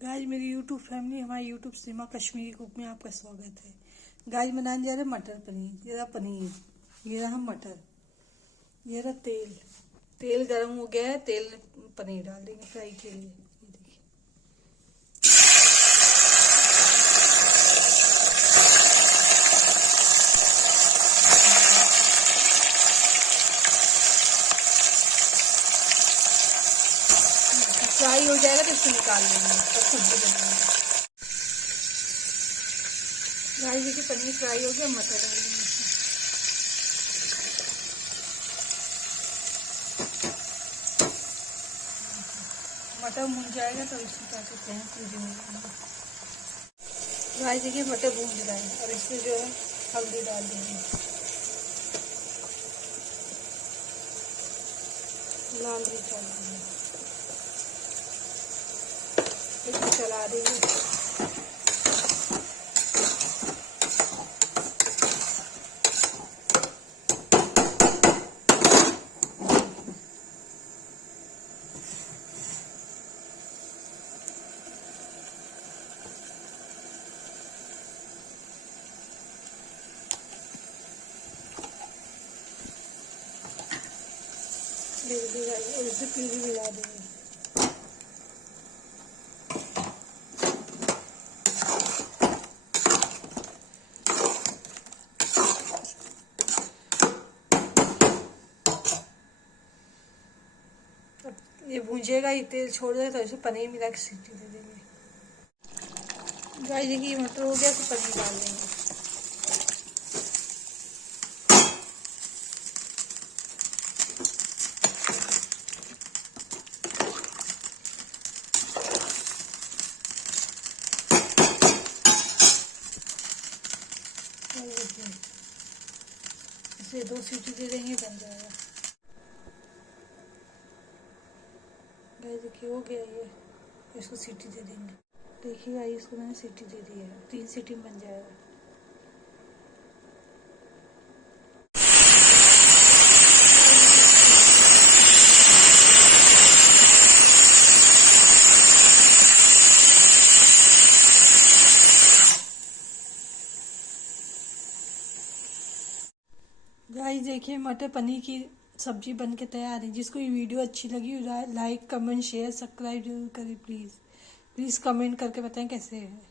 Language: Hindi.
गाइस मेरी यूट्यूब फैमिली, हमारे यूट्यूब सीमा कश्मीरी कुक में आपका स्वागत है। गाइस बनाने जा रहे हैं मटर पनीर। ये रहा पनीर, ये रहा मटर, ये रहा तेल। तेल गर्म हो गया है, तेल पनीर डाल देंगे फ्राई के लिए। ये देखिए, फ्राई हो जाएगा तो इसको निकाल लेंगे, तब सब्जी बनाएंगे। गाइस देखिए पनीर फ्राई हो गया, मटर डाल देंगे इसमें। मटर भून जाएगा तो इसमें क्या कहते हैं पूरी हो जाएंगे। गाइस देखिए मटर भून रहा है और इसमें जो है हल्दी डाल देंगे, लाल मिर्च डाल देंगे, इसको चला देंगे। और इसे प्लीज मिला देंगे। ये भूंजेगा, ये तेल छोड़ देगा तो इसमें पनीर मिला के सीटी दे देंगे। गाइस देखिए मटर हो गया तो पनीर डाल देंगे। इसे 2 सीटी दे देंगे, बन जाएगा। गाइस देखिए हो गया ये, इसको सीटी दे देंगे। देखिए गाइस इसको मैंने सीटी दे दी है, 3 सीटी में बन जाएगा। गाइस देखिए मटर पनीर की सब्जी बन के तैयार है। जिसको ये वीडियो अच्छी लगी लाइक कमेंट शेयर सब्सक्राइब जरूर करें। प्लीज़ कमेंट करके बताएं कैसे है।